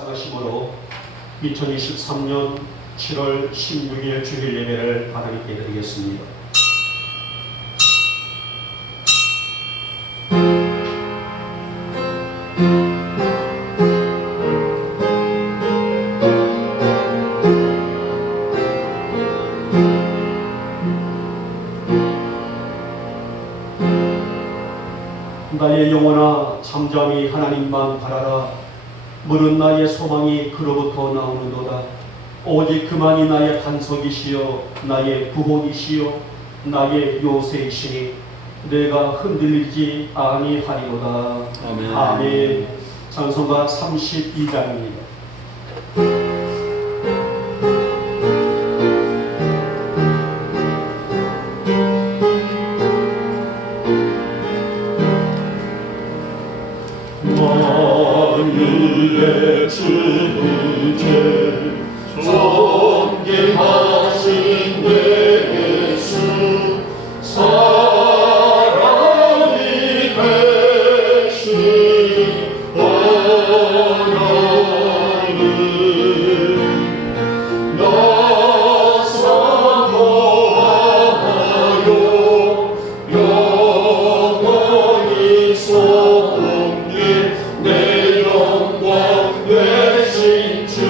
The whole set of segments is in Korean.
묵상하심으로 2023년 7월 16일 주일 예배를 하나님께 드리겠습니다. 나의 영혼아 잠잠히 하나님만 바라라. 물은 나의 소망이 그로부터 나오는도다. 오직 그만이 나의 반석이시여 나의 구원이시여 나의 요새이시니 내가 흔들리지 아니하리로다. 아멘. 아멘. 찬송가 32장입니다. 만유의 주제 존귀하신 내 예수 사랑이 되신 하나님 나 사모하여 영원히 섬긴 내 영광 되신 주로다.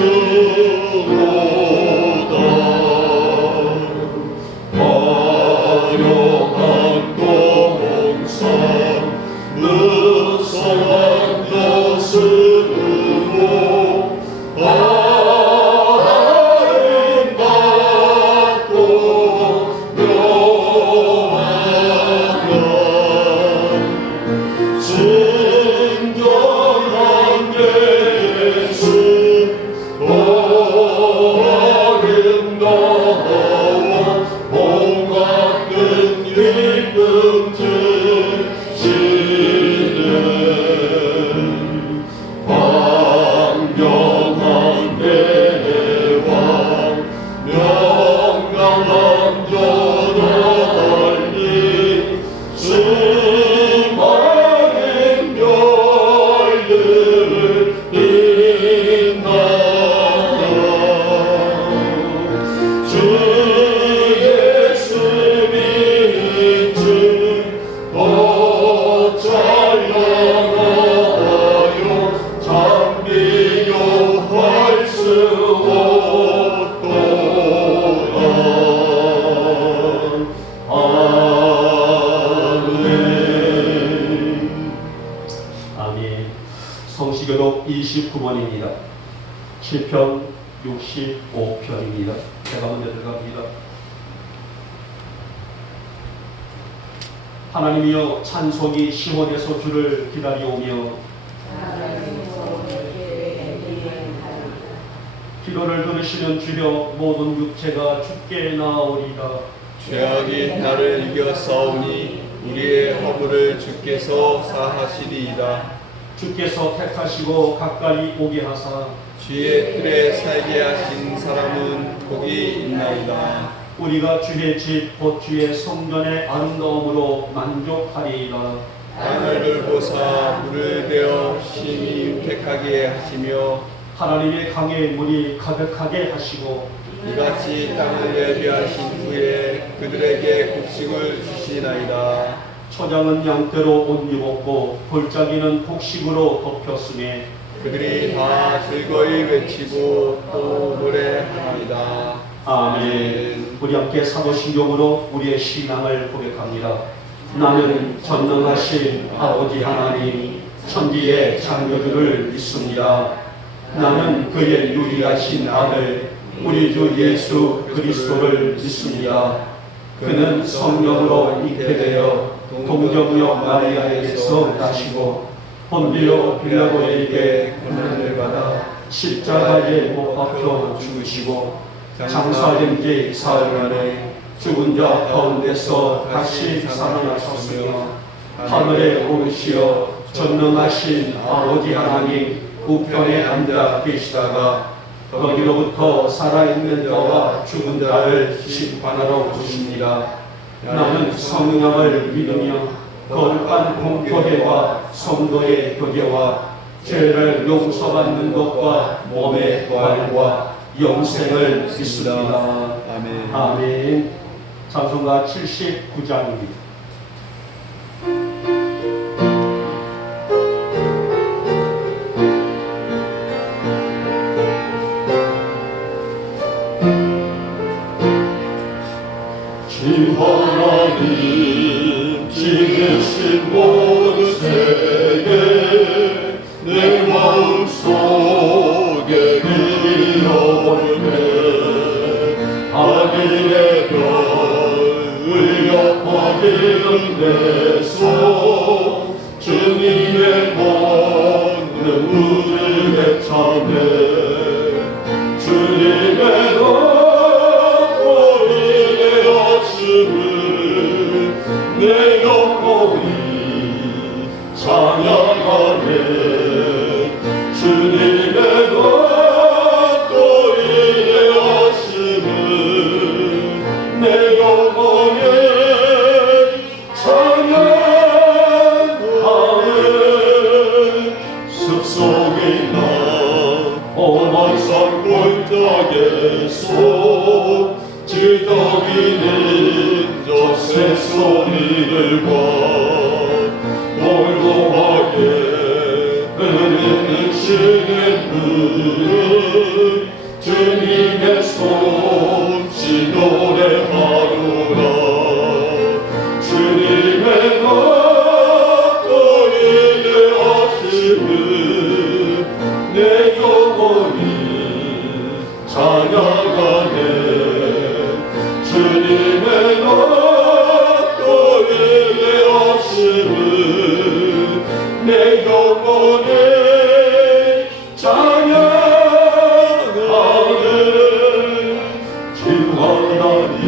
화려한 동상 무성한 것으로 아름답고 묘하다. 순전한 예수 아름다워 온갖 큰 기쁨 주시네. 광명한 내 왕 명랑한 저달리 수많은 별들을 빛나다. 주 예수 믿음 더 찬양하여 잠비교할 수 없도다. 아멘. 아멘. 성시교독 29번입니다. 7편 65편입니다. 제가 먼저 들어갑니다. 하나님이여 찬송이 시온에서 주를 기다려오며 기도를 들으시는 주여 모든 육체가 주께 나아오리다. 죄악이 나를 이겨 싸우니 우리의 허물을 주께서 사하시리이다. 주께서 택하시고 가까이 오게 하사 주의 뜰에 살게 하신 사람은 복이 있나이다. 우리가 주의 집 곧 주의 성전의 아름다움으로 만족하리이다. 땅을 돌보사 물을 대어 신이 유택하게 하시며 하나님의 강의 물이 가득하게 하시고 이같이 땅을 예비하신 후에 그들에게 곡식을 주시나이다. 초장은 양떼로 옷 입었고 골짜기는 곡식으로 덮였으며 그들이 다 즐거이 외치고 또 노래하나이다. 아멘. 우리 함께 사도신경으로 우리의 신앙을 고백합니다. 나는 전능하신 아버지 하나님 천지의 창조주를 믿습니다. 나는 그의 유일하신 아들 우리 주 예수 그리스도를 믿습니다. 그는 성령으로 잉태되어 동정녀 마리아에게서 나시고 본디오 빌라도에게 고난을 받아 십자가에 못 박혀 죽으시고 장사된 지 사흘 만에 죽은 자 가운데서 다시 살아나셨으며 하늘에 오르시어 전능하신 아버지 하나님 우편에 앉아 계시다가 거기로부터 살아있는 자와 죽은 자를 심판하러 오십니다. 나는 성령을 믿으며 거룩한 공교회와 성도의 교제와 죄를 용서받는 것과 몸의 부활과 영생을 믿습니다. 아멘. 아멘. 찬송가 79장입니다. 주 하나님 지으신 모든 세계 내 마음속에 그려볼게 하늘의 별 울려버리는 내 손 주님의 본능을 헤쳐내 주님의 내 영혼이 찬양하네 주님의 너희의 하심을 내 영혼이 찬양하네 숲속이나 험한 산 골짜기에서 지덕이는 저 새소리를 봐 멀고하게 흐르시는 물을 주님의 손짓 노래하노라 주님의 너희의 하심을 내 영혼이 찬양하네 주님의 너희의 하심을 내 영혼에 찬양하네 주 하나님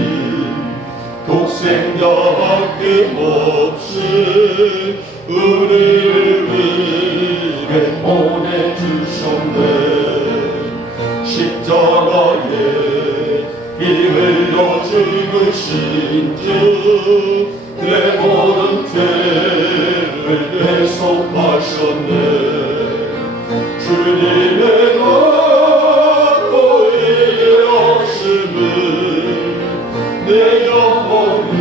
독생자 아낌없이 우리를 위해 보내주셨네 십자가에 피 흘려 죽으신 주 내 모든 죄를 대속하셨네 주님의 너희의 하심을 내 영혼이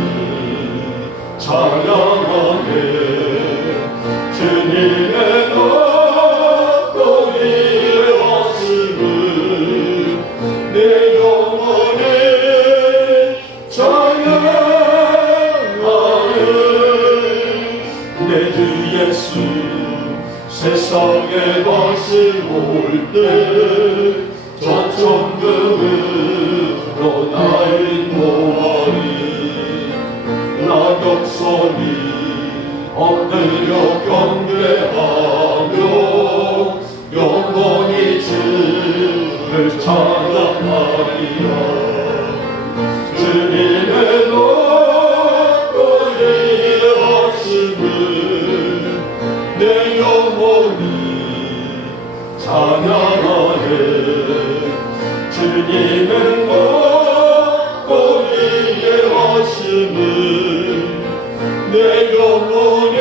찬양하네 주님의 너희의 하심을 내 영혼에 찬양하네 내 주 예수 세상에 다시 올때 저천금으로 날 인도하리 나 겸손히 엎드려 경배하며 영원히 주를 찬양하리라 주님의 너희의 하심을 내 영혼이 찬양하네 주님의 너희의 하심을 내 영혼에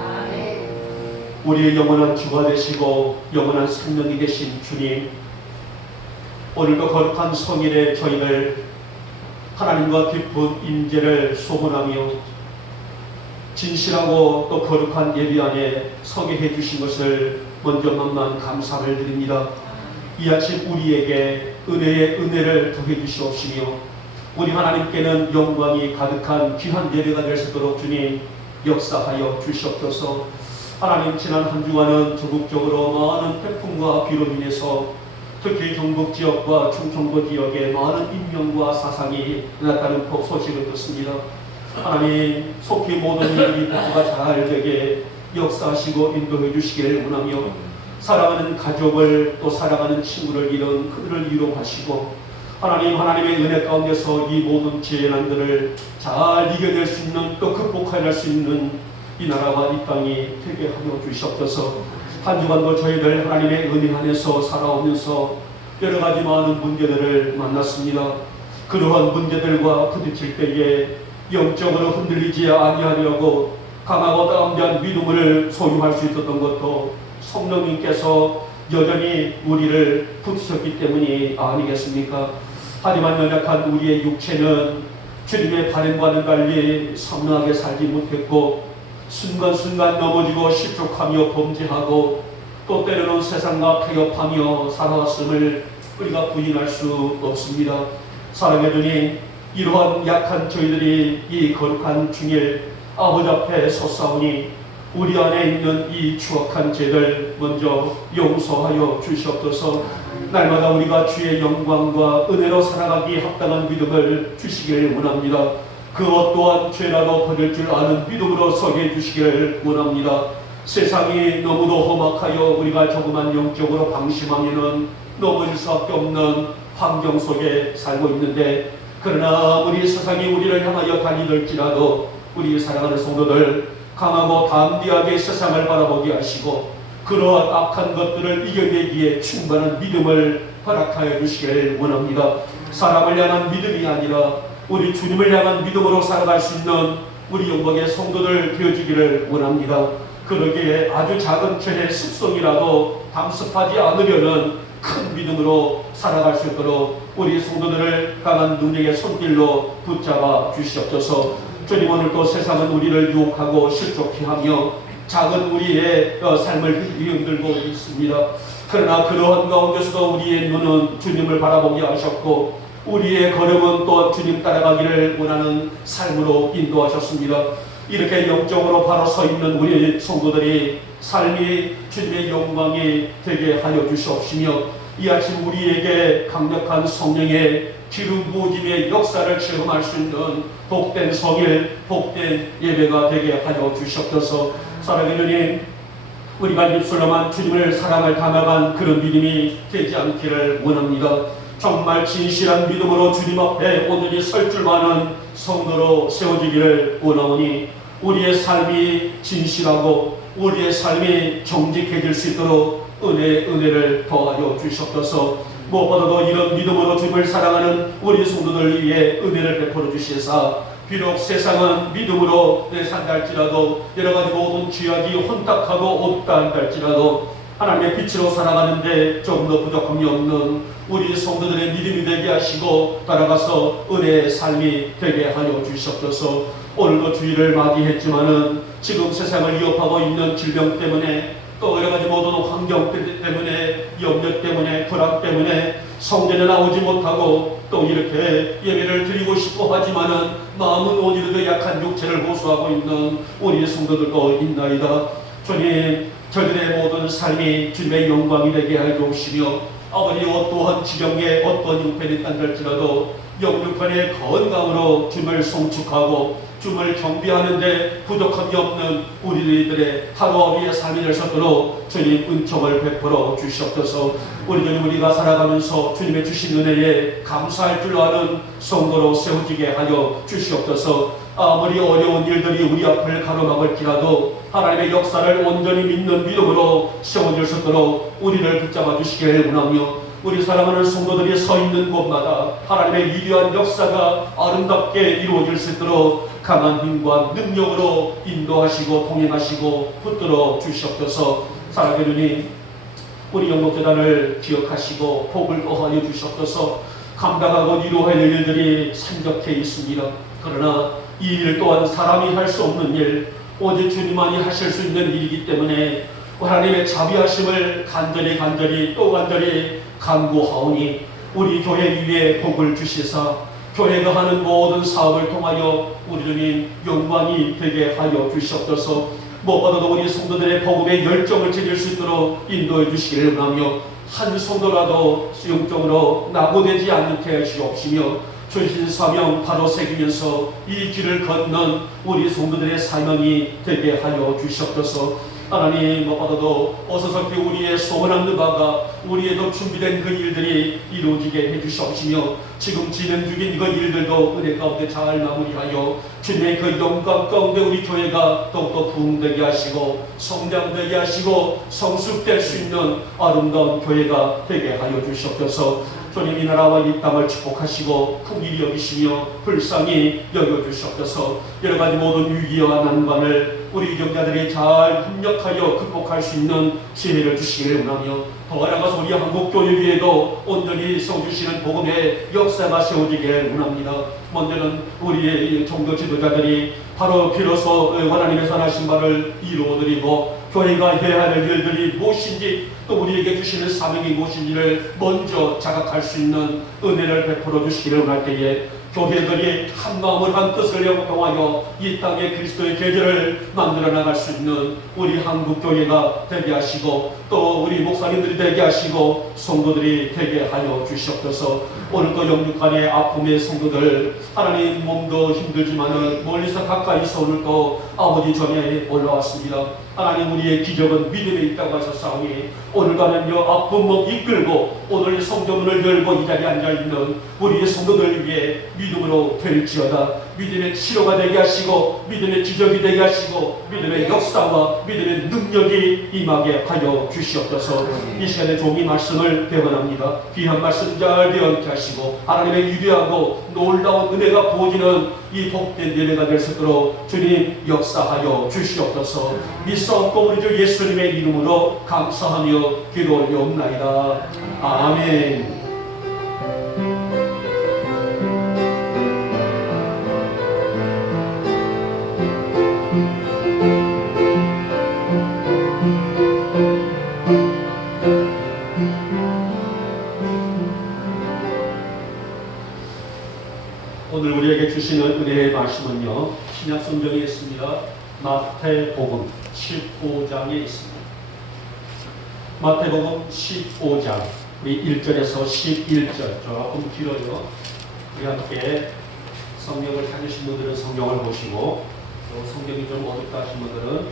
찬양하네 우리의 영원한 주가 되시고 영원한 생명이 되신 주님, 오늘도 거룩한 성일에 저희를 하나님과 깊은 임재를 소원하며 진실하고 또 거룩한 예배 안에 서게 해주신 것을 먼저 만만 감사를 드립니다. 이 아침 우리에게 은혜의 은혜를 더해 주시옵시며 우리 하나님께는 영광이 가득한 귀한 예배가 될 수 있도록 주님 역사하여 주시옵소서. 하나님, 지난 한 주간은 전국적으로 많은 태풍과 비로 인해서 특히 경북 지역과 충청도 지역에 많은 인명과 사상이 났다는 소식을 듣습니다. 하나님, 속히 모든 일이 모두가 잘 되게 역사하시고 인도해 주시기를 원하며 사랑하는 가족을 또 사랑하는 친구를 잃은 그들을 위로하시고 하나님, 하나님의 은혜 가운데서 이 모든 재난들을 잘 이겨낼 수 있는 또 극복해낼 수 있는 이 나라와 이 땅이 되게 하여 주시옵소서. 한 주간도 저희들 하나님의 은혜 안에서 살아오면서 여러 가지 많은 문제들을 만났습니다. 그러한 문제들과 부딪힐 때에 영적으로 흔들리지 아니하려고 강하고 담대한 믿음을 소유할 수 있었던 것도 성령님께서 여전히 우리를 붙이셨기 때문이 아니겠습니까? 하지만 연약한 우리의 육체는 주님의 바램과는 달리 선명하게 살지 못했고 순간순간 넘어지고 실족하며 범죄하고 또 때로는 세상과 타협하며 살아왔음을 우리가 부인할 수 없습니다. 사랑의 주님, 이러한 약한 저희들이 이 거룩한 중일 아버지 앞에 섰사오니 우리 안에 있는 이 추악한 죄를 먼저 용서하여 주시옵소서. 날마다 우리가 주의 영광과 은혜로 살아가기 합당한 믿음을 주시길 원합니다. 그것 또한 죄라도 버릴 줄 아는 믿음으로 서게 해주시기를 원합니다. 세상이 너무도 험악하여 우리가 조그만 영적으로 방심하면은 넘어질 수밖에 없는 환경 속에 살고 있는데, 그러나 우리 세상이 우리를 향하여 달리들지라도 우리 사랑하는 성도들 강하고 담대하게 세상을 바라보게 하시고 그러한 악한 것들을 이겨내기에 충분한 믿음을 허락하여 주시기를 원합니다. 사람을 향한 믿음이 아니라 우리 주님을 향한 믿음으로 살아갈 수 있는 우리 영광의 성도들 되어주기를 원합니다. 그러기에 아주 작은 죄의 습성이라도 담습하지 않으려는 큰 믿음으로 살아갈 수 있도록 우리 성도들을 강한 능력의 손길로 붙잡아 주시옵소서. 주님, 오늘도 세상은 우리를 유혹하고 실족해 하며 작은 우리의 삶을 흔들고 있습니다. 그러나 그러한 가운데서도 우리의 눈은 주님을 바라보게 하셨고 우리의 걸음은 또 주님 따라가기를 원하는 삶으로 인도하셨습니다. 이렇게 영적으로 바로 서 있는 우리 성도들이 삶이 주님의 영광이 되게 하여 주시옵시며 이 아침 우리에게 강력한 성령의 기름 부어짐의 역사를 체험할 수 있는 복된 성일, 복된 예배가 되게 하여 주시옵소서. 사랑하는 주님, 우리가 입술로만 주님을 사랑을 담아간 그런 믿음이 되지 않기를 원합니다. 정말 진실한 믿음으로 주님 앞에 온전히 설 줄만은 성도로 세워지기를 원하오니 우리의 삶이 진실하고 우리의 삶이 정직해질 수 있도록 은혜를 더하여 주시옵소서. 무엇보다도 이런 믿음으로 주님을 사랑하는 우리 성도들 위해 은혜를 베풀어 주시사 비록 세상은 믿음으로 산다 할지라도 여러가지 모든 죄악이 혼탁하고 없다 한다 할지라도 하나님의 빛으로 살아가는데 조금 더 부족함이 없는 우리 성도들의 믿음이 되게 하시고 따라가서 은혜의 삶이 되게 하여 주시옵소서. 오늘도 주일을 맞이했지만은 지금 세상을 위협하고 있는 질병 때문에 또 여러가지 모든 환경 때문에 염려 때문에 불안 때문에 성전에 나오지 못하고 또 이렇게 예배를 드리고 싶어 하지만은 마음은 오히려 약한 육체를 호소하고 있는 우리 성도들도 있나이다. 주님, 저들의 모든 삶이 주님의 영광이 되게 하여 주시며 아버지 어떠한 지경에 어떠한 형편이 딴달지라도 영육간의 건강으로 주님을 송축하고 주님을 경배하는데 부족함이 없는 우리들의 하루하루의 삶이 될 수 있도록 주님 은총을 베풀어 주시옵소서. 우리 주님, 우리가 살아가면서 주님의 주신 은혜에 감사할 줄 아는 성도로 세워지게 하여 주시옵소서. 아무리 어려운 일들이 우리 앞을 가로막을지라도 하나님의 역사를 온전히 믿는 믿음으로 세워질 수 있도록 우리를 붙잡아 주시기를 원하며 우리 사랑하는 성도들이 서 있는 곳마다 하나님의 위대한 역사가 아름답게 이루어질 수 있도록 강한 힘과 능력으로 인도하시고 동행하시고 붙들어 주시옵소서. 사랑하는 주님, 우리 영목재단을 기억하시고 복을 더하여 주시옵소서. 감당하고 이루어야 할 일들이 산적해 있습니다. 그러나 이 일 또한 사람이 할 수 없는 일, 오직 주님만이 하실 수 있는 일이기 때문에 하나님의 자비하심을 간절히 또 간절히 간구하오니 우리 교회 위에 복을 주시사 교회가 하는 모든 사업을 통하여 우리 주님 영광이 되게 하여 주시옵소서. 무엇보다도 우리 성도들의 복음의 열정을 지닐 수 있도록 인도해 주시기를 원하며 한 성도라도 영적으로 낙오되지 않게 하시옵시며 주신 사명 바로 새기면서 이 길을 걷는 우리 성도들의 사명이 되게 하여 주시옵소서. 하나님, 무엇보다도 어서서히 우리의 소원하는 바가 우리에도 준비된 그 일들이 이루어지게 해주시옵시며 지금 진행 중인 그 일들도 은혜 가운데 잘 마무리하여 주님의 그 영광 가운데 우리 교회가 더욱더 부흥되게 하시고 성장되게 하시고 성숙될 수 있는 아름다운 교회가 되게 하여 주시옵소서. 주님 이 나라와 이 땅을 축복하시고 긍휼히 여기시며 불쌍히 여겨주시옵소서. 여러가지 모든 위기와 난관을 우리 유경자들이 잘 협력하여 극복할 수 있는 지혜를 주시기를 원하며 더 나아가서 우리 한국교회 위에도 온전히 세워주시는 복음의 역사가 세워지기를 원합니다. 먼저는 우리의 종교 지도자들이 바로 비로소 하나님의 선하신 바를 이루어드리고 교회가 해야 할 일들이 무엇인지 또 우리에게 주시는 사명이 무엇인지를 먼저 자각할 수 있는 은혜를 베풀어 주시기를 원할 때에 교회들이 한 마음을 한 뜻을 영통하여 이 땅에 그리스도의 계절을 만들어 나갈 수 있는 우리 한국교회가 되게 하시고 또 우리 목사님들이 되게 하시고 성도들이 되게 하여 주시옵소서. 오늘도 영육간의 아픔의 성도들 하나님 몸도 힘들지만은 멀리서 가까이서 오늘도 아버지 전에 올라왔습니다. 하나님 우리의 기적은 믿음에 있다고 하셨사오니 오늘가는요 아픔을 이끌고 오늘 성전문을 열고 이 자리에 앉아있는 우리의 성도들 위해 믿음으로 될지어다. 믿음의 치료가 되게 하시고 믿음의 기적이 되게 하시고 믿음의 역사와 믿음의 능력이 임하게 하여 주시옵소서. 이 시간에 종이 말씀을 대원합니다. 귀한 말씀 잘 배워케 하시고 하나님의 위대하고 놀라운 은혜가 부어지는 이 복된 예배가 될 수 있도록 주님 역사하여 주시옵소서. 믿사옵고 우리 주 예수님의 이름으로 감사하며 기도 올려옵나이다. 아멘. 오늘 우리에게 주시는 은혜의 말씀은요 신약 성경에 있습니다. 마태복음 15장에 있습니다. 마태복음 15장 우리 1절에서 11절 조금 길어요. 우리 함께 성경을 찾으신 분들은 성경을 보시고 또 성경이 좀 어렵다 하신 분들은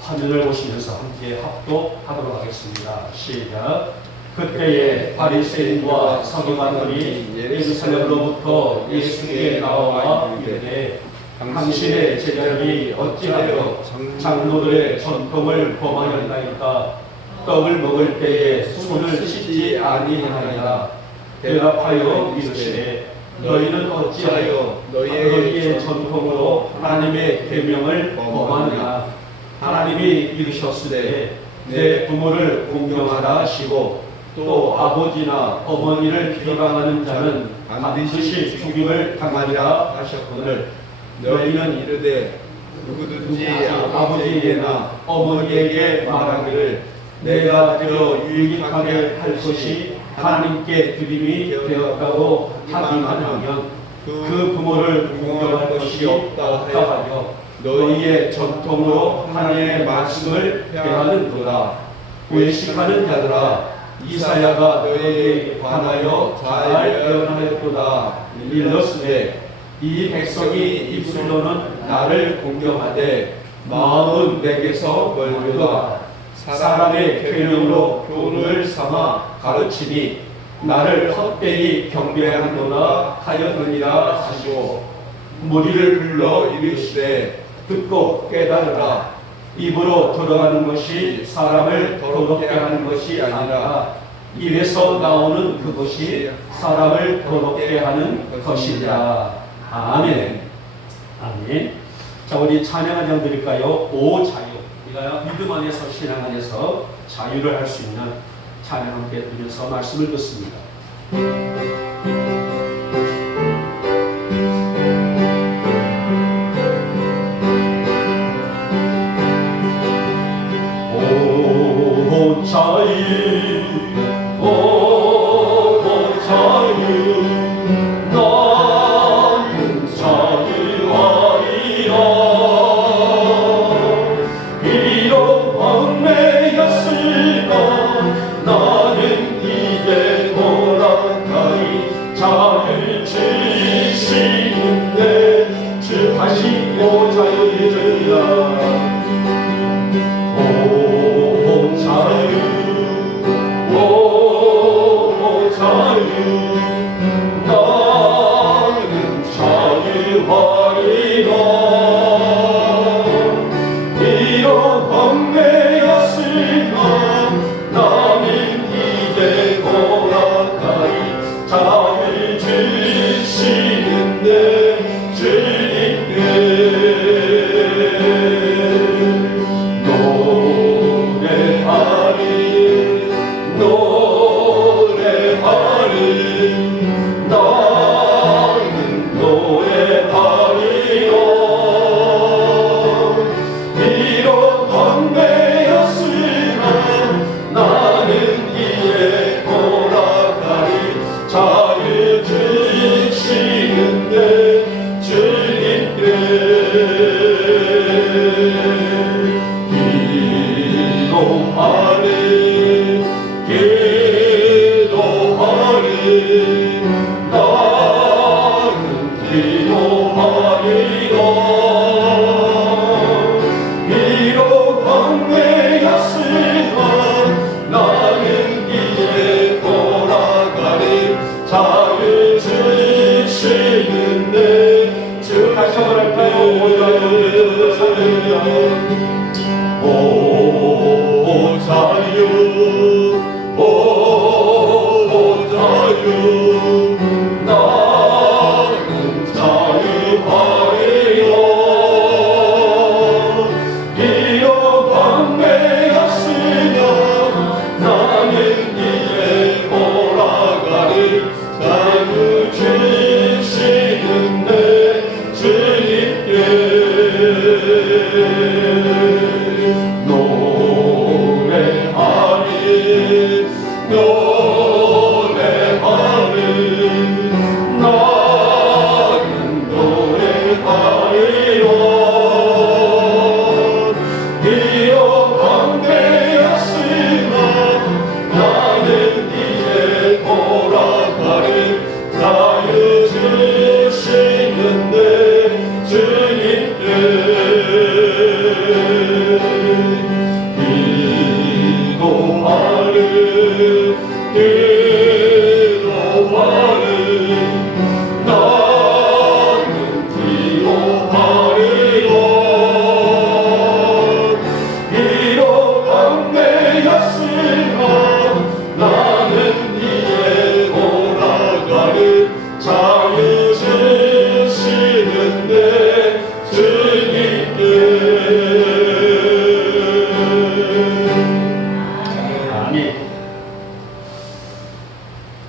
화면을 보시면서 함께 합독하도록 하겠습니다. 시작. 그때에 바리새인과 서기관들이 예루살렘으로부터 예수께 나와 이르되 당신의 제자들이 어찌하여 장로들의 전통을 범하였나이까? 떡을 먹을 때에 손을 씻지 아니하나이다. 대답하여 이르시되 너희는 어찌하여 너희의 전통으로 하나님의 계명을 범하느냐? 하나님이 이르셨으되 내 부모를 공경하라 하시고 또 아버지나 어머니를 비방하는 자는 반드시 죽임을 당하리라 하셨거늘 너희는 이르되 누구든지 아버지에게나 어머니에게 말하기를 내가 드려 유익하게 할 것이 하나님께 드림이 되었다고 하기만 하면 그 부모를 공경할 것이 없다 하여 너희의 전통으로 하나님의 말씀을 대하는도다. 외식하는 자들아 이사야가 너희에 관하여 잘 예언하였도다. 일렀으되 이 백성이 입술로는 나를 공경하되 마음은 내게서 멀도다. 사람의 계명으로 교훈을 삼아 가르치니 나를 헛되이 경배하노라 하였느니라 하시고 무리를 불러 이르시되 듣고 깨달으라. 입으로 들어가는 것이 사람을 더럽게 하는 것이 아니라 입에서 나오는 그것이 사람을 더럽게 하는 것이니라. 아멘. 아멘. 자, 우리 찬양 한 장 드릴까요? 오 자유. 우리가 믿음 안에서 신앙 안에서 자유를 할 수 있는 찬양 함께 드리면서 말씀을 듣습니다. 오 자유, 오 자유, 나는 자유하리라. 비록 얽매였을까 나는 이제 돌아가리. 자유 주시는데 주 다시 오 자유를 주리라.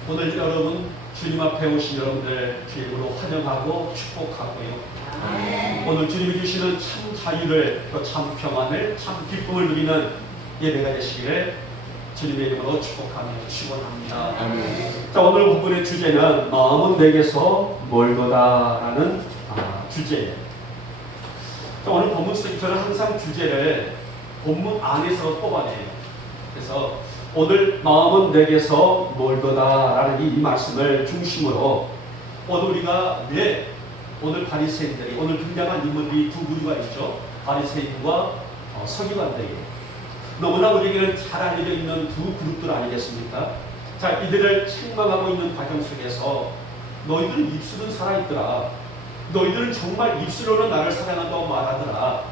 오늘 여러분 주님 앞에 오신 여러분들 주님으로 환영하고 축복하고요. 오늘 주님이 주시는 참 자유를, 또 참 평안을, 참 기쁨을 누리는 예배가 되시기를 주님의 이름으로 축복하며 축원합니다. 자, 오늘 본문의 주제는 마음은 내게서 멀도다라는 주제예요. 자, 오늘 본문 속에 저는 항상 주제를 본문 안에서 뽑아내요. 그래서 오늘 마음은 내게서 멀도다라는 이 말씀을 중심으로 오늘 우리가 왜 오늘 바리새인들이, 오늘 등장한 인물이 두 부류가 있죠. 바리새인과 서기관들이에요. 너무나 우리에게는 잘 알려져 있는 두 그룹들 아니겠습니까? 자, 이들을 책망하고 있는 과정 속에서 너희들은 입술은 살아있더라. 너희들은 정말 입술로는 나를 사랑한다고 말하더라.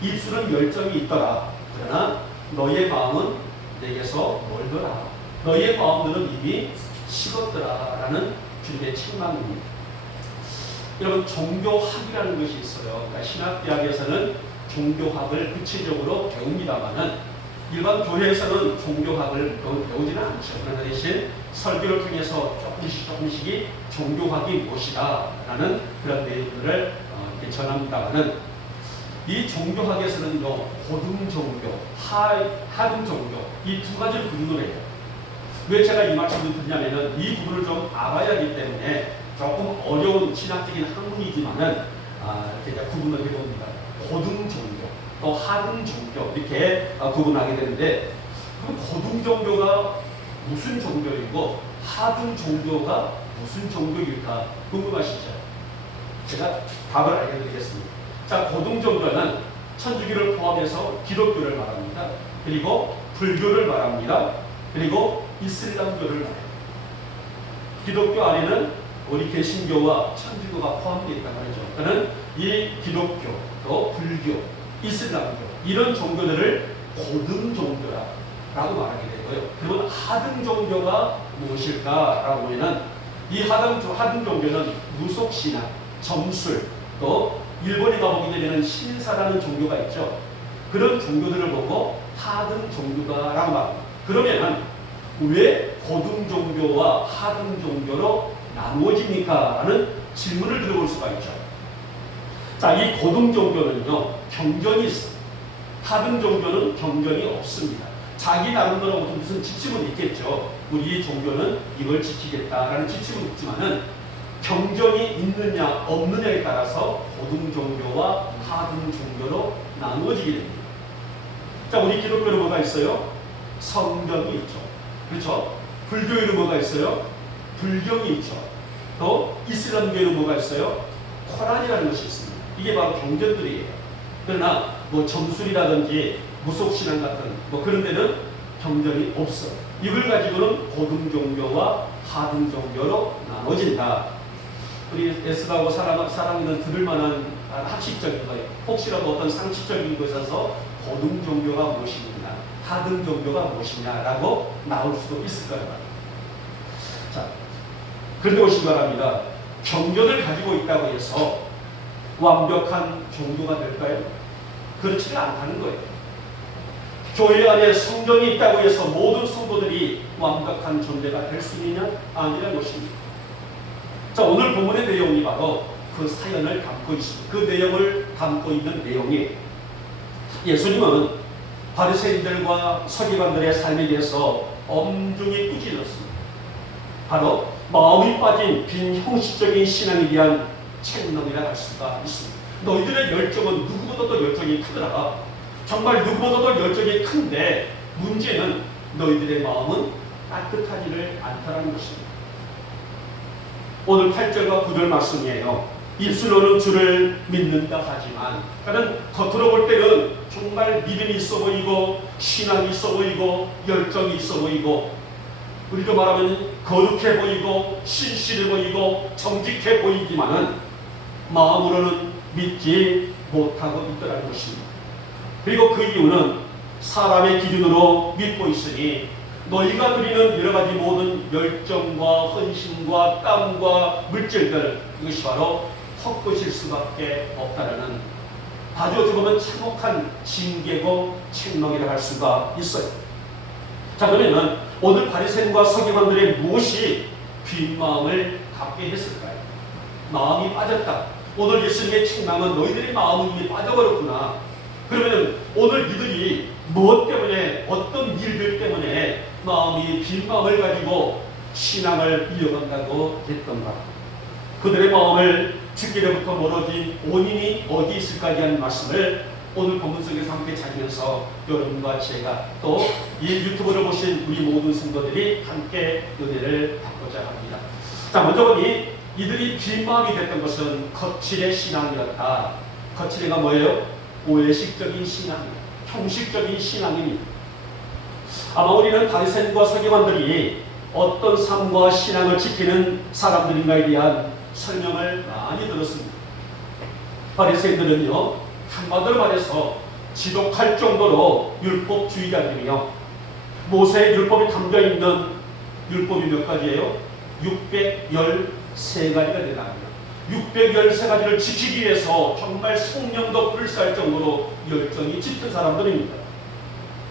입술은 열정이 있더라. 그러나 너희의 마음은 내게서 멀더라. 너희의 마음들은 이미 식었더라. 라는 주님의 책망입니다. 여러분, 종교학이라는 것이 있어요. 그러니까 신학대학에서는 종교학을 구체적으로 배웁니다만은 일반 교회에서는 종교학을 배우지는 않죠. 그러나 대신 설교를 통해서 조금씩이 종교학이 무엇이다 라는 그런 내용들을 이렇게 전합니다만은 이 종교학에서는요, 고등종교, 하등종교, 이 두 가지를 구분을 해요. 왜 제가 이 말씀을 드리냐면은 이 부분을 좀 알아야 하기 때문에 조금 어려운 신학적인 학문이지만은 이렇게 구분을 해봅니다. 고등종교, 또 하등종교, 이렇게 구분하게 되는데, 그럼 고등종교가 무슨 종교이고 하등종교가 무슨 종교일까 궁금하시죠? 제가 답을 알려드리겠습니다. 자, 고등종교는 천주교를 포함해서 기독교를 말합니다. 그리고 불교를 말합니다. 그리고 이슬람교를 말해요. 기독교 안에는 우리 개신교와 천주교가 포함되어 있다고 하죠. 그러니까 이 기독교, 또 불교, 이슬람교 이런 종교들을 고등종교라고 말하게 되고요. 그리고 하등종교가 무엇일까라고 하면 이 하등종교는 무속신앙, 점술, 또 일본에 가보게 되면 신사라는 종교가 있죠. 그런 종교들을 보고 하등 종교다라고 말합니다. 그러면 왜 고등 종교와 하등 종교로 나누어집니까? 라는 질문을 들어볼 수가 있죠. 자, 이 고등 종교는요, 경전이 있습니다. 하등 종교는 경전이 없습니다. 자기 나름대로 무슨 지침은 있겠죠. 우리 종교는 이걸 지키겠다라는 지침은 있지만은 경전이 있느냐 없느냐에 따라서 고등 종교와 하등 종교로 나누어지게 됩니다. 자, 우리 기독교는 뭐가 있어요? 성경이 있죠. 그렇죠? 불교에는 뭐가 있어요? 불경이 있죠. 또 이슬람교에는 뭐가 있어요? 코란이라는 것이 있습니다. 이게 바로 경전들이에요. 그러나 뭐 점술이라든지 무속신앙 같은 뭐 그런 데는 경전이 없어요. 이걸 가지고는 고등종교와 하등종교로 나눠진다. 우리 에스라고 사람이는 들을 만한 학식적인 거예요. 혹시라도 어떤 상식적인 것에서 고등종교가 무엇이냐, 하등종교가 무엇이냐라고 나올 수도 있을 거예요. 자, 그런데 오시기 바랍니다. 경전을 가지고 있다고 해서 완벽한 종교가 될까요? 그렇지가 않다는 거예요. 교회 안에 성경이 있다고 해서 모든 성도들이 완벽한 존재가 될 수 있느냐? 아니라는 것입니다. 자, 오늘 본문의 내용이 바로 그 사연을 담고 있습니다. 그 내용을 담고 있는 내용이 예수님은 바리새인들과 서기관들의 삶에 대해서 엄중히 꾸짖었습니다. 바로 마음이 빠진 빈 형식적인 신앙에 대한 책망이라 할 수가 있습니다. 너희들의 열정은 누구보다도 열정이 크더라. 정말 누구보다도 열정이 큰데 문제는 너희들의 마음은 따뜻하지를 않다는 것입니다. 오늘 8절과 9절 말씀이에요. 입술로는 주를 믿는다 하지만, 그러니까 겉으로 볼 때는 정말 믿음이 있어 보이고 신앙이 있어 보이고 열정이 있어 보이고, 우리가 말하면 거룩해 보이고 신실해 보이고 정직해 보이지만은 마음으로는 믿지 못하고 있더라는 것입니다. 그리고 그 이유는 사람의 기준으로 믿고 있으니 너희가 드리는 여러 가지 모든 열정과 헌신과 땀과 물질들, 이것이 바로 헛것일 수밖에 없다라는 아주 어찌 보면 참혹한 징계고 책망이라 할 수가 있어요. 자, 그러면 오늘 바리새인과 서기관들의 무엇이 빈 마음을 갖게 했을까요? 마음이 빠졌다. 오늘 예수님의 책망은 너희들의 마음은 이미 빠져버렸구나. 그러면 오늘 이들이 무엇 때문에, 어떤 일들 때문에 마음이 빈 마음을 가지고 신앙을 이어간다고 했던가? 그들의 마음을 죽기로부터 멀어진 원인이 어디 있을까에 대한 말씀을 오늘 본문 속에서 함께 찾으면서 여러분과 제가 또 이 유튜브를 보신 우리 모든 성도들이 함께 은혜를 받고자 합니다. 자, 먼저 보니 이들이 빈 마음이 됐던 것은 거칠의 신앙이었다. 거칠의가 뭐예요? 오해식적인 신앙입니다. 형식적인 신앙입니다. 아마 우리는 바리새인과 서기관들이 어떤 삶과 신앙을 지키는 사람들인가에 대한 설명을 많이 들었습니다. 바리새인들은요, 한마디로 말해서 지독할 정도로 율법주의자들이며, 모세의 율법이 담겨있는 율법이 몇 가지예요? 613가지가 된답니다. 613가지를 지키기 위해서 정말 성령도 불사할 정도로 열정이 짙은 사람들입니다.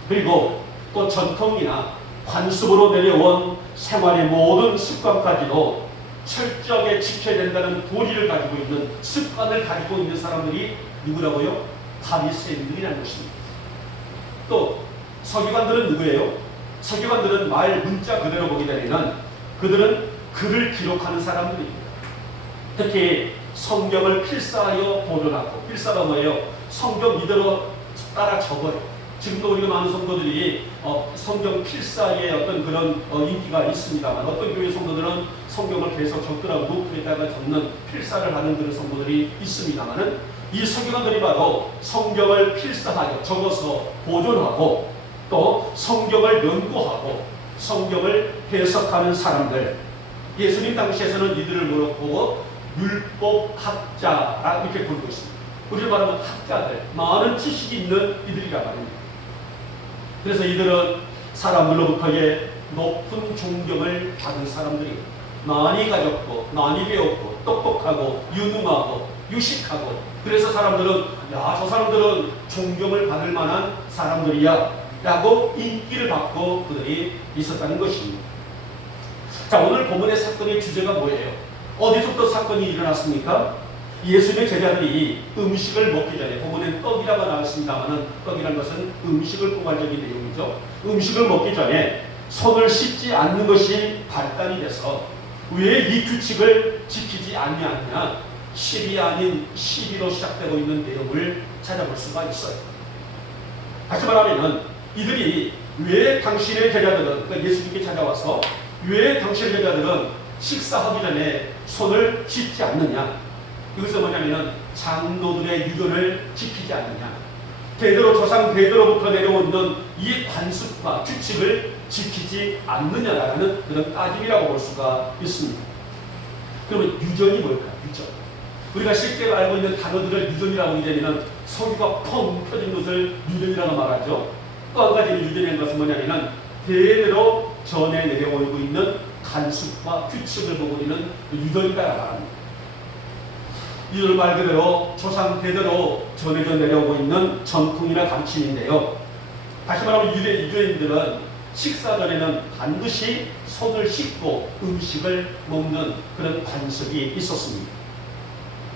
그리고 또 전통이나 관습으로 내려온 생활의 모든 습관까지도 철저하게 지켜야 된다는 도리를 가지고 있는, 습관을 가지고 있는 사람들이 누구라고요? 바리새인들이라는 것입니다. 또 서기관들은 누구예요? 서기관들은 말 문자 그대로 보게 되면 그들은 글을 기록하는 사람들입니다. 특히 성경을 필사하여 보존하고, 필사가 뭐예요? 성경 이대로 따라 적어요. 지금도 우리가 많은 성도들이 성경 필사의 어떤 그런 인기가 있습니다만, 어떤 교회 성도들은 성경을 계속 적더라고 노트에다가 적는 필사를 하는 그런 성도들이 있습니다만은, 이 서기관들이 바로 성경을 필사하여 적어서 보존하고 또 성경을 연구하고 성경을 해석하는 사람들. 예수님 당시에서는 이들을 뭐라고 보고 율법학자라 이렇게 부르고 있습니다. 우리를 말하면 학자들, 많은 지식이 있는 이들이란 말입니다. 그래서 이들은 사람들로부터의 높은 존경을 받은 사람들입니다. 많이 가졌고, 많이 배웠고, 똑똑하고, 유능하고, 유식하고, 그래서 사람들은 야, 저 사람들은 존경을 받을 만한 사람들이야 라고 인기를 받고 그들이 있었다는 것입니다. 자, 오늘 본문의 사건의 주제가 뭐예요? 어디서부터 사건이 일어났습니까? 예수님의 제자들이 음식을 먹기 전에, 본문엔 떡이라고 나왔습니다만 떡이라는 것은 음식을 포괄적인 내용이죠. 음식을 먹기 전에 손을 씻지 않는 것이 발단이 돼서 왜 이 규칙을 지키지 않느냐, 10이 아닌 12로 시작되고 있는 내용을 찾아볼 수가 있어요. 다시 말하면 이들이 왜 당신의 제자들은, 그러니까 예수님께 찾아와서 왜 당신의 제자들은 식사하기 전에 손을 씻지 않느냐, 이것은 뭐냐면 장로들의 유전을 지키지 않느냐, 대대로 조상 대대로부터 내려오는 이 관습과 규칙을 지키지 않느냐라는 그런 따짐이라고 볼 수가 있습니다. 그러면 유전이 뭘까요? 유전. 우리가 실제로 알고 있는 단어들을 유전이라고 하게 되면 석유가 펑 펴진 것을 유전이라고 말하죠. 또 한 가지 유전이라는 것은 뭐냐면 대대로 전해 내려오고 있는 관습과 규칙을 보고 있는 유전이다라고 말합니다. 이들 말 그대로 조상 대대로 전해져 내려오고 있는 전통이나 감침인데요. 다시 말하면 유대인들은 식사 전에는 반드시 손을 씻고 음식을 먹는 그런 관습이 있었습니다.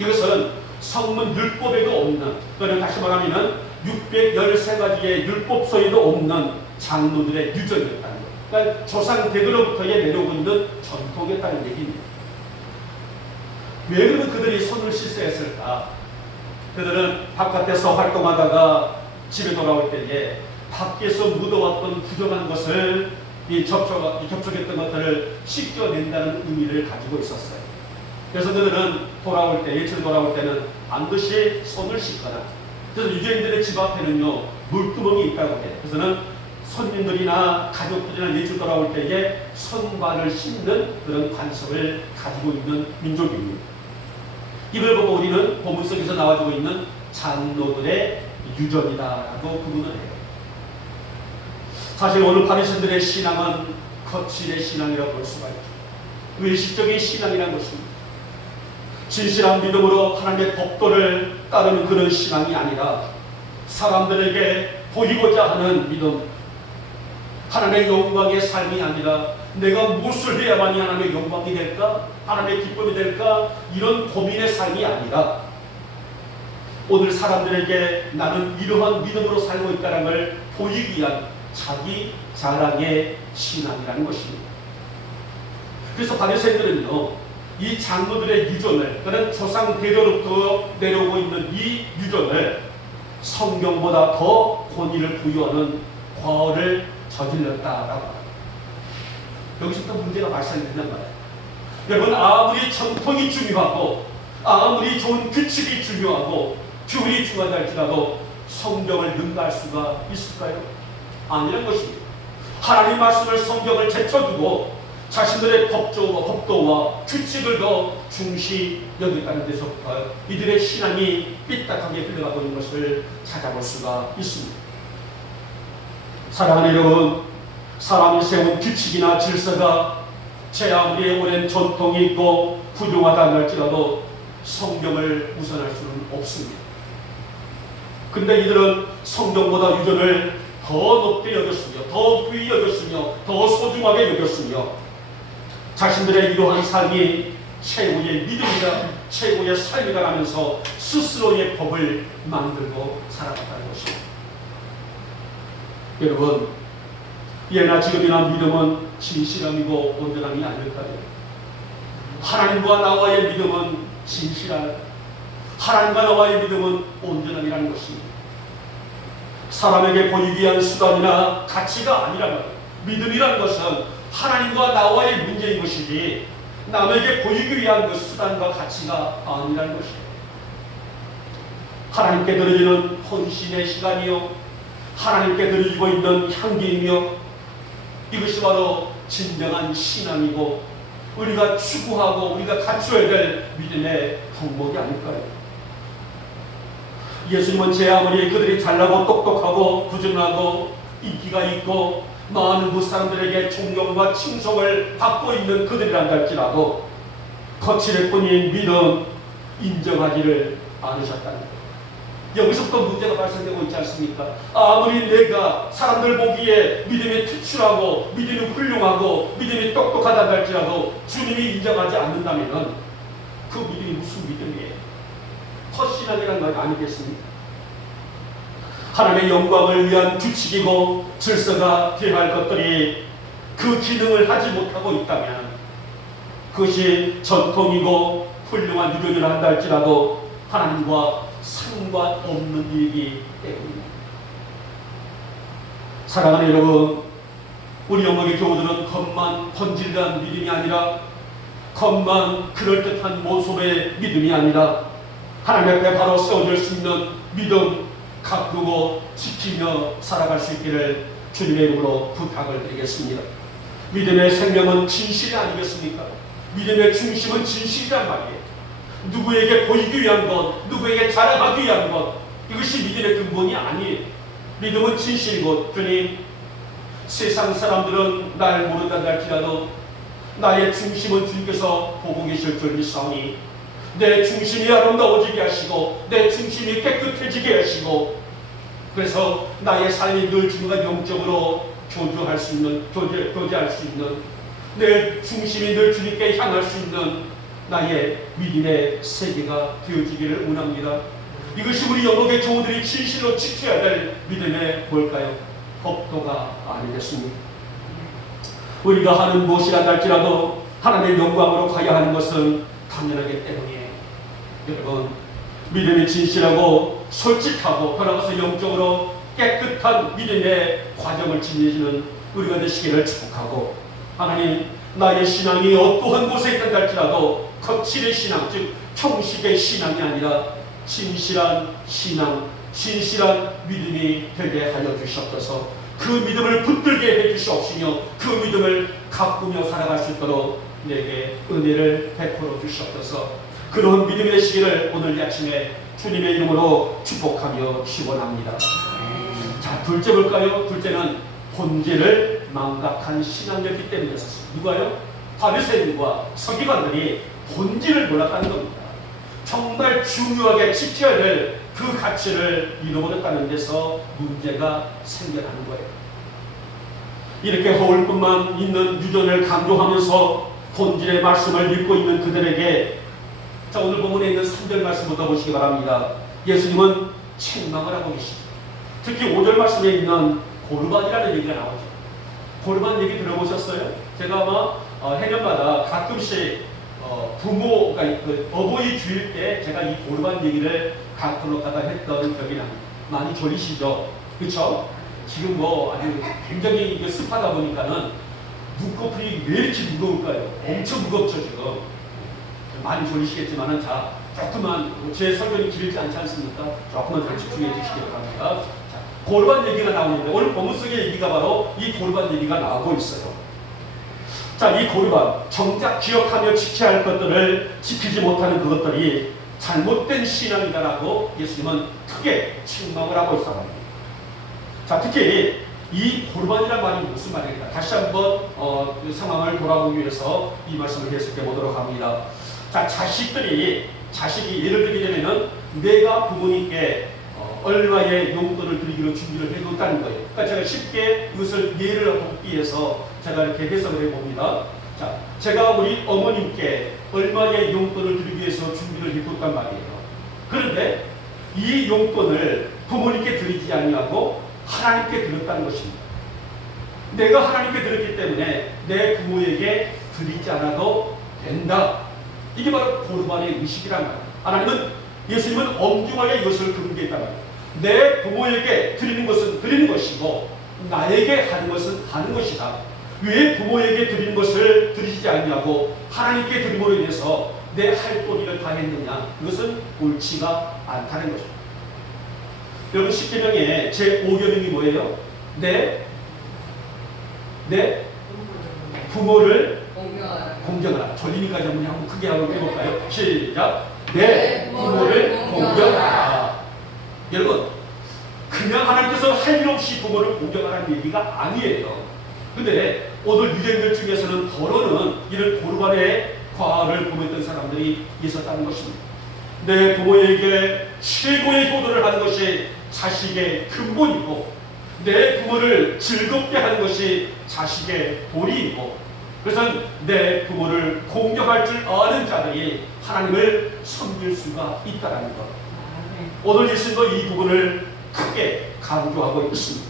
이것은 성문 율법에도 없는, 또는 다시 말하면 613가지의 율법서에도 없는 장로들의 유전이었다는 것. 그러니까 조상 대대로부터의 내려오고 있는 전통이었다는 얘기입니다. 왜 그러면 그들이 손을 씻어야 했을까? 그들은 바깥에서 활동하다가 집에 돌아올 때에 밖에서 묻어왔던 부정한 것을 접촉했던 것들을 씻겨낸다는 의미를 가지고 있었어요. 그래서 그들은 돌아올 때, 예측 돌아올 때는 반드시 손을 씻거나, 그래서 유대인들의 집 앞에는요 물구멍이 있다고 해요. 그래서는 손님들이나 가족들이나 예측 돌아올 때에 손발을 씻는 그런 관습을 가지고 있는 민족입니다. 이걸 보고 우리는 본문 속에서 나와주고 있는 장로들의 유전이다라고 구분을 해요. 사실 오늘 바리새인들의 신앙은 거칠의 신앙이라고 볼 수가 있죠. 외식적인 신앙이라는 것입니다. 진실한 믿음으로 하나님의 법도를 따르는 그런 신앙이 아니라 사람들에게 보이고자 하는 믿음, 하나님의 영광의 삶이 아니라 내가 무엇을 해야만이 하나님의 영광이 될까? 하나님의 기쁨이 될까? 이런 고민의 삶이 아니라 오늘 사람들에게 나는 이러한 믿음으로 살고 있다는 걸 보이기 위한 자기 자랑의 신앙이라는 것입니다. 그래서 바리새인들은요, 이 장로들의 유전을, 그는 조상 대대로부터 내려오고 있는 이 유전을 성경보다 더 권위를 부여하는 과오를 저질렀다라고 합니다. 여기서부터 문제가 발생된단 말이에요. 여러분, 아무리 전통이 중요하고 아무리 좋은 규칙이 중요하고 규율이 중요하다 할지라도 성경을 능가할 수가 있을까요? 아니라는 것입니다. 하나님 말씀을, 성경을 제쳐두고 자신들의 법도와 규칙을 더 중시 여겼다는 데서부터 이들의 신앙이 삐딱하게 흘러가고 있는 것을 찾아볼 수가 있습니다. 사랑하는 여러분, 사람이 세운 규칙이나 질서가 제 아무리 오랜 전통이 있고 훌륭하다 할지라도 성경을 우선할 수는 없습니다. 근데 이들은 성경보다 유전을 더 높게 여겼으며, 더 부위 여겼으며, 더 소중하게 여겼으며, 자신들의 이러한 삶이 최고의 믿음이다, 최고의 삶이다 하면서 스스로의 법을 만들고 살아갔다는 것입니다. 여러분, 예나 지금이나 믿음은 진실함이고 온전함이 아닐까요? 하나님과 나와의 믿음은 진실함, 하나님과 나와의 믿음은 온전함이라는 것입니다. 사람에게 보이기 위한 수단이나 가치가 아니라면 믿음이라는 것은 하나님과 나와의 문제인 것이지 남에게 보이기 위한 그 수단과 가치가 아니라는 것입니다. 하나님께 드려지는 헌신의 시간이요, 하나님께 드리고 있는 향기이며, 이것이 바로 진정한 신앙이고 우리가 추구하고 우리가 갖춰야 될 믿음의 덕목이 아닐까요? 예수님은 제 아무리 그들이 잘나고 똑똑하고 부정하고 인기가 있고 많은 그 사람들에게 존경과 칭송을 받고 있는 그들이란다 할지라도 거칠을 뿐인 믿음 인정하지를 않으셨다는 것. 여기서부터 문제가 발생되고 있지 않습니까? 아무리 내가 사람들 보기에 믿음이 투출하고 믿음이 훌륭하고 믿음이 똑똑하다 할지라도 주님이 인정하지 않는다면 그 믿음이 무슨 믿음이에요? 헛신앙이라는 것 아니겠습니까? 하나님의 영광을 위한 규칙이고 질서가 되어야 할 것들이 그 기능을 하지 못하고 있다면 그것이 전통이고 훌륭한 유전을 한다 할지라도 하나님과 상관없는 일이기 때문입니다. 사랑하는 여러분, 우리 영광의 교우들은 겉만 번질한 믿음이 아니라 겉만 그럴듯한 모습의 믿음이 아니라 하나님 앞에 바로 세워질 수 있는 믿음 가꾸고 지키며 살아갈 수 있기를 주님의 이름으로 부탁을 드리겠습니다. 믿음의 생명은 진실이 아니겠습니까? 믿음의 중심은 진실이란 말이에요. 누구에게 보이기 위한 것, 누구에게 자랑하기 위한 것, 이것이 믿음의 근본이 아니에요. 믿음은 진실이고, 주님, 세상 사람들은 날 모른다 할지라도 나의 중심은 주님께서 보고 계실 줄 믿사오니 내 중심이 아름다워지게 하시고 내 중심이 깨끗해지게 하시고, 그래서 나의 삶이 늘 주님과 영적으로 교제할 수 있는 내 중심이 늘 주님께 향할 수 있는 나의 믿음의 세계가 되어지기를 원합니다. 이것이 우리 영혼의 교우들이 진실로 지켜야 될 믿음의 뭘까요? 법도가 아니겠습니까? 우리가 하는 무엇이라 할지라도 하나님의 영광으로 가야 하는 것은 당연하기 때문이에요. 여러분, 믿음이 진실하고 솔직하고 돌아가서 영적으로 깨끗한 믿음의 과정을 지니시는 우리가 되시기를 축복하고, 하나님, 나의 신앙이 어떠한 곳에 있다 할지라도 거칠의 신앙, 즉 형식의 신앙이 아니라 진실한 신앙, 진실한 믿음이 되게 하여 주시옵소서. 그 믿음을 붙들게 해주시옵시며 그 믿음을 가꾸며 살아갈 수 있도록 내게 은혜를 베풀어 주시옵소서. 그런 믿음이 되시기를 오늘 아침에 주님의 이름으로 축복하며 축원합니다. 자, 둘째 볼까요? 둘째는 본질을 망각한 신앙이었기 때문이었습니다. 누가요? 바리새인과 서기관들이 본질을 몰랐다는 겁니다. 정말 중요하게 지켜야 될 그 가치를 잃어버렸다는 데서 문제가 생겨나는 거예요. 이렇게 허울뿐만 있는 유전을 강조하면서 본질의 말씀을 읽고 있는 그들에게, 자, 오늘 본문에 있는 3절 말씀부터 보시기 바랍니다. 예수님은 책망을 하고 계십니다. 특히 5절 말씀에 있는 고르반이라는 얘기가 나오죠. 고르반 얘기 들어보셨어요? 제가 아마 해년마다 가끔씩 부모가 어버이 주일 때 제가 이 고르반 얘기를 가끔씩 가다 했던 기억이 납니다. 많이 졸리시죠? 그렇죠? 지금 아주 굉장히 습하다 보니까는 눈꺼풀이 왜 이렇게 무거울까요? 엄청 무겁죠 지금. 많이 졸리시겠지만은, 자, 조금만, 제 설명이 길지 않지 않습니까? 조금만 더 집중해 주시기 바랍니다. 자, 고르반 얘기가 나오는데 오늘 본문 속의 얘기가 바로 이 고르반 얘기가 나오고 있어요. 자, 이 고르반, 정작 기억하며 지켜야 할 것들을 지키지 못하는 그것들이 잘못된 신앙이다라고 예수님은 크게 책망을 하고 있어요. 자, 특히 이 고르반이라는 말이 무슨 말입니까? 다시 한번 그 상황을 돌아보기 위해서 이 말씀을 해석해 보도록 합니다. 자, 자식이 예를 들게 되면은 내가 부모님께 얼마의 용돈을 드리기로 준비를 해뒀다는 거예요. 그러니까 제가 쉽게 이것을 예를 돕기 위해서 제가 이렇게 해석을 해봅니다. 자, 제가 우리 어머님께 얼마의 용돈을 드리기 위해서 준비를 해뒀단 말이에요. 그런데 이 용돈을 부모님께 드리지 아니하고 하나님께 드렸다는 것입니다. 내가 하나님께 드렸기 때문에 내 부모에게 드리지 않아도 된다. 이게 바로 고르반의 의식이란 말이에요. 예수님은 엄중하게 이것을 금기했단 말이에요. 내 부모에게 드리는 것은 드리는 것이고 나에게 하는 것은 하는 것이다. 왜 부모에게 드리는 것을 드리지 않냐고 하나님께 드림으로 인해서 내 할 도리를 다 했느냐, 그것은 옳지가 않다는 것입니다. 여러분, 십계명의 제5계명이 뭐예요? 내 부모를 공경하라. 졸리니까 한번 크게 한번 해볼까요? 시작. 내 부모를 공경하라. 여러분, 그냥 하나님께서 할 일 없이 부모를 공경하라는 얘기가 아니에요. 근데 오늘 유대인들 중에서는 더러는 이런 고르반의 과를 범했던 사람들이 있었다는 것입니다. 내 부모에게 최고의 효도를 하는 것이 자식의 근본이고, 내 부모를 즐겁게 하는 것이 자식의 도리이고, 그래서 내 부모를 공경할 줄 아는 자들이 하나님을 섬길 수가 있다는 것. 오늘 예수님도 이 부분을 크게 강조하고 있습니다.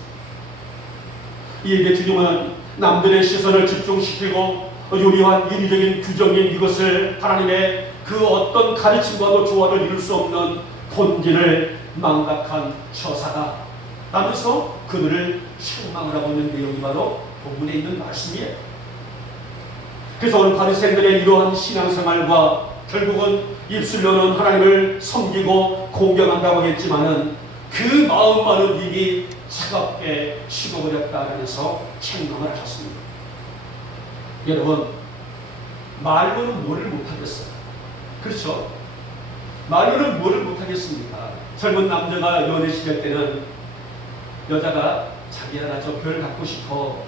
이에 주님은 남들의 시선을 집중시키고 요리한 인위적인 규정인 이것을 하나님의 그 어떤 가르침과도 조화를 이룰 수 없는 본질을 망각한 처사다 라면서 그들을 책망을 하고 있는 내용이 바로 본문에 있는 말씀이에요. 그래서 오늘 바리새인들의 이러한 신앙생활과 결국은 입술로는 하나님을 섬기고 공경한다고 했지만은 그 마음만은 이미 차갑게 식어버렸다라면서 책망을 하셨습니다. 여러분, 말로는 뭐를 못하겠어요? 그렇죠? 말로는 뭐를 못하겠습니까? 젊은 남자가 연애 시절 때는 여자가 자기야 나 저 별 갖고 싶어.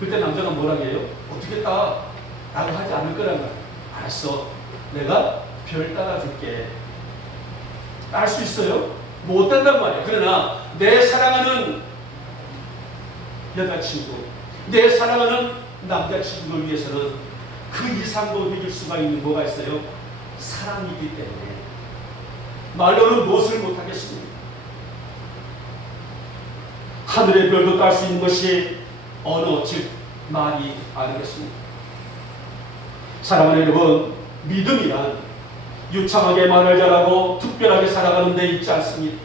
그때 남자가 뭐라고 해요? 어떻겠다 라고 하지 않을 거란 말이야. 알았어, 내가 별 따라줄게. 딸 수 있어요? 못 된단 말이야. 그러나 내 사랑하는 여자친구, 내 사랑하는 남자친구를 위해서는 그 이상도 해줄 수가 있는 뭐가 있어요? 사랑이기 때문에 말로는 무엇을 못하겠습니까? 하늘의 별도 딸 수 있는 것이 언어, 즉 말이 아니겠습니까? 사랑하는 여러분, 믿음이란 유창하게 말을 잘하고 특별하게 살아가는 데 있지 않습니다.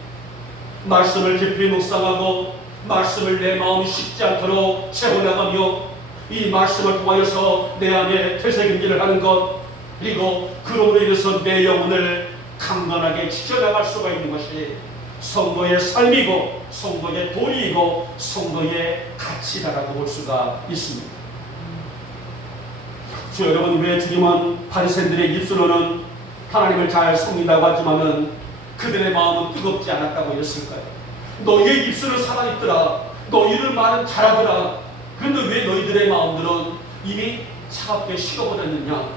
말씀을 깊이 묵상하고 말씀을 내 마음이 식지 않도록 채워나가며 이 말씀을 통하여서 내 안에 되새김질을 하는 것, 그리고 그로 인해서 내 영혼을 강건하게 지켜나갈 수가 있는 것이 성도의 삶이고 성도의 도리이고 성도의 가치다라고 볼 수가 있습니다. 주 여러분, 왜 주님은 바리새인들의 입술로는 하나님을 잘 섬긴다고 하지만은 그들의 마음은 뜨겁지 않았다고 했을까요? 너희의 입술은 살아있더라, 너희들 말은 잘하더라. 그런데 왜 너희들의 마음들은 이미 차갑게 식어버렸느냐?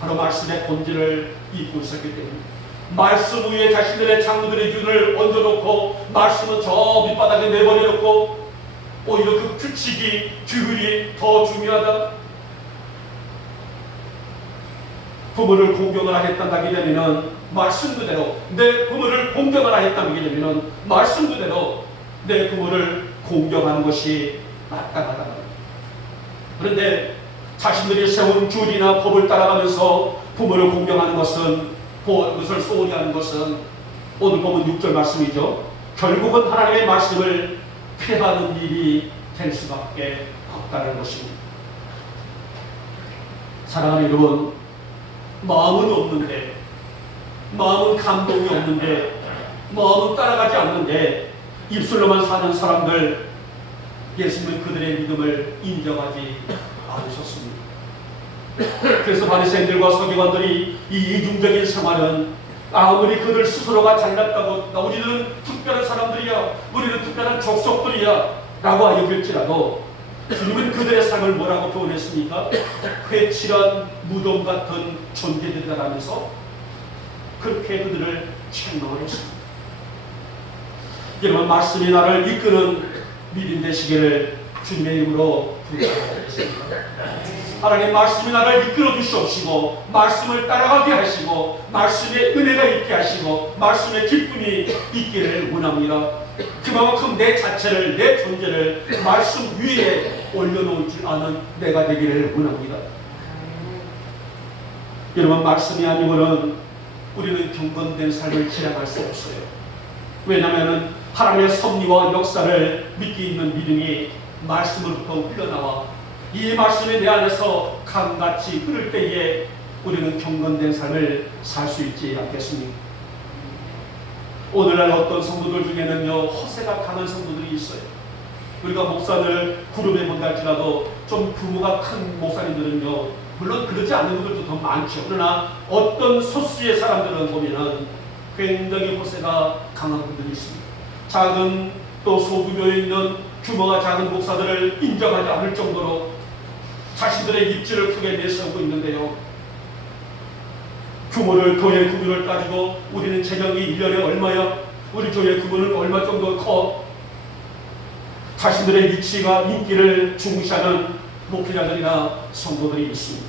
바로 말씀의 본질을 잊고 있었기 때문입니다. 말씀 위에 자신들의 장로들의 눈을 얹어놓고 말씀은 저 밑바닥에 내버려놓고 오히려 그 규칙이, 규율이 더 중요하다. 부모를 공경을 하겠다고 되면은 말씀 그대로, 내 부모를 공경을 하겠다고 되면은 말씀 그대로 내 부모를 공경하는 것이 마땅하다. 그런데 자신들이 세운 규율이나 법을 따라가면서 부모를 공경하는 것은, 그것을 소홀히 하는 것은 오늘 보면 6절 말씀이죠. 결국은 하나님의 말씀을 폐하는 일이 될 수밖에 없다는 것입니다. 사랑하는 여러분, 마음은 없는데, 마음은 감동이 없는데, 마음은 따라가지 않는데 입술로만 사는 사람들, 예수님은 그들의 믿음을 인정하지 않으셨습니다. 그래서 바리새인들과 서기관들이 이 이중적인 생활은 아무리 그들 스스로가 잘났다고, 우리는 특별한 사람들이야, 우리는 특별한 족속들이야 라고 여길지라도 주님은 그들의 삶을 뭐라고 표현했습니까? 회칠한 무덤 같은 존재들이라면서 그렇게 그들을 책망을 했습니다. 여러분, 말씀이 나를 이끄는 믿음 되시기를 주님의 이름으로 부탁드리겠습니다. 하나님, 말씀이 나를 이끌어 주시옵시고 말씀을 따라가게 하시고 말씀의 은혜가 있게 하시고 말씀의 기쁨이 있기를 원합니다. 그만큼 내 자체를, 내 존재를 말씀 위에 올려놓을 줄 아는 내가 되기를 원합니다. 여러분, 말씀이 아니고는 우리는 경건된 삶을 지향할 수 없어요. 왜냐하면 하나님의 섭리와 역사를 믿기 있는 믿음이 말씀으로부터 흘러나와 이 말씀이 내 안에서 강같이 흐를 때에 우리는 경건된 삶을 살 수 있지 않겠습니까? 오늘날 어떤 성도들 중에는요, 허세가 강한 성도들이 있어요. 우리가 목사들 그룹에 본다 할지라도 좀 규모가 큰 목사님들은요, 물론 그러지 않는 분들도 더 많죠. 그러나 어떤 소수의 사람들은 보면은 굉장히 허세가 강한 분들이 있습니다. 작은, 또 소규모에 있는 규모가 작은 목사들을 인정하지 않을 정도로 자신들의 입지를 크게 내세우고 있는데요, 규모를, 교회 규모를 따지고 우리는 재정이 1년에 얼마야, 우리 교회 규모는 얼마 정도 커, 자신들의 위치가, 인기를 중시하는 목회자들이나 성도들이 있습니다.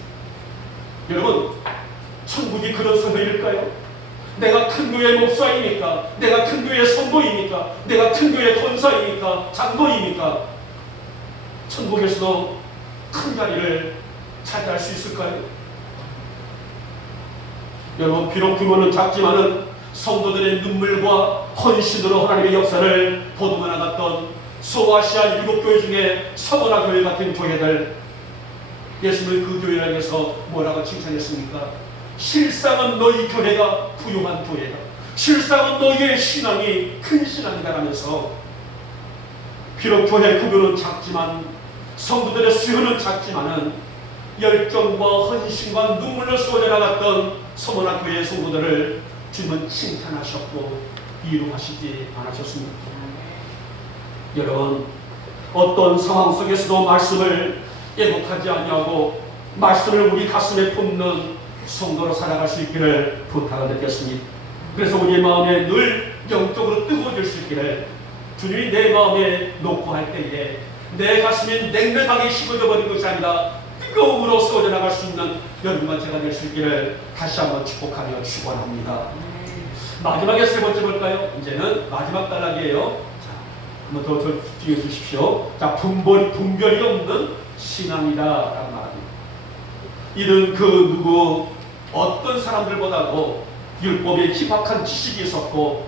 여러분, 천국이 그런 선배일까요? 내가 큰 교회 목사이니까, 내가 큰 교회 성도이니까, 내가 큰 교회 권사이니까, 장로이니까 천국에서도 큰 자리를 차지할 수 있을까요? 여러분, 비록 규모는 작지만은 성도들의 눈물과 헌신으로 하나님의 역사를 보듬어 나갔던 소아시아 7교회 중에 서머나 교회 같은 교회들, 예수님은 그 교회를 향해서 뭐라고 칭찬했습니까? 실상은 너희 교회가 부유한 교회다. 실상은 너희의 신앙이 큰 신앙이다 라면서, 비록 교회 규모는 작지만, 성도들의 수요는 작지만은 열정과 헌신과 눈물로 쏟아 나갔던 서머나 교회의 성도들을 주님은 칭찬하셨고 위로하시지 않으셨습니까? 여러분, 어떤 상황 속에서도 말씀을 애곡하지 아니하고 말씀을 우리 가슴에 품는 성도로 살아갈 수 있기를 부탁을 드렸습니다. 그래서 우리의 마음에 늘 영적으로 뜨거워질 수 있기를, 주님이 내 마음에 놓고 할 때에 내 가슴이 냉랭하게 식어져 버린 것이 아니라 뜨거움으로 쏟아 나갈 수 있는 여러분과 제가 될 수 있기를 다시 한번 축복하며 축원합니다. 마지막에 세 번째 볼까요? 이제는 마지막 단락이에요. 자, 한번 더 뒤에 주십시오. 자, 분별이 없는 신앙이다 라는 말입니다. 이는 그 누구 어떤 사람들보다도 율법에 희박한 지식이 있었고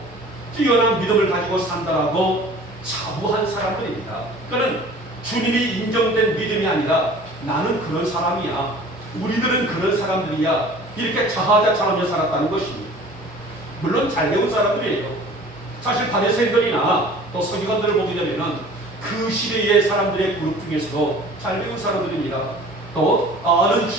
뛰어난 믿음을 가지고 산다라고 자부한 사람들입니다. 그는 주님이 인정된 믿음이 아니라 나는 그런 사람이야, 우리들은 그런 사람들이야, 이렇게 자화자찬하며 살았다는 것입니다. 물론 잘 배운 사람들이에요. 사실 바리새인들이나 또 서기관들을 보게 되면은 그 시대의 사람들의 그룹 중에서도 잘 배운 사람들입니다. 또 아는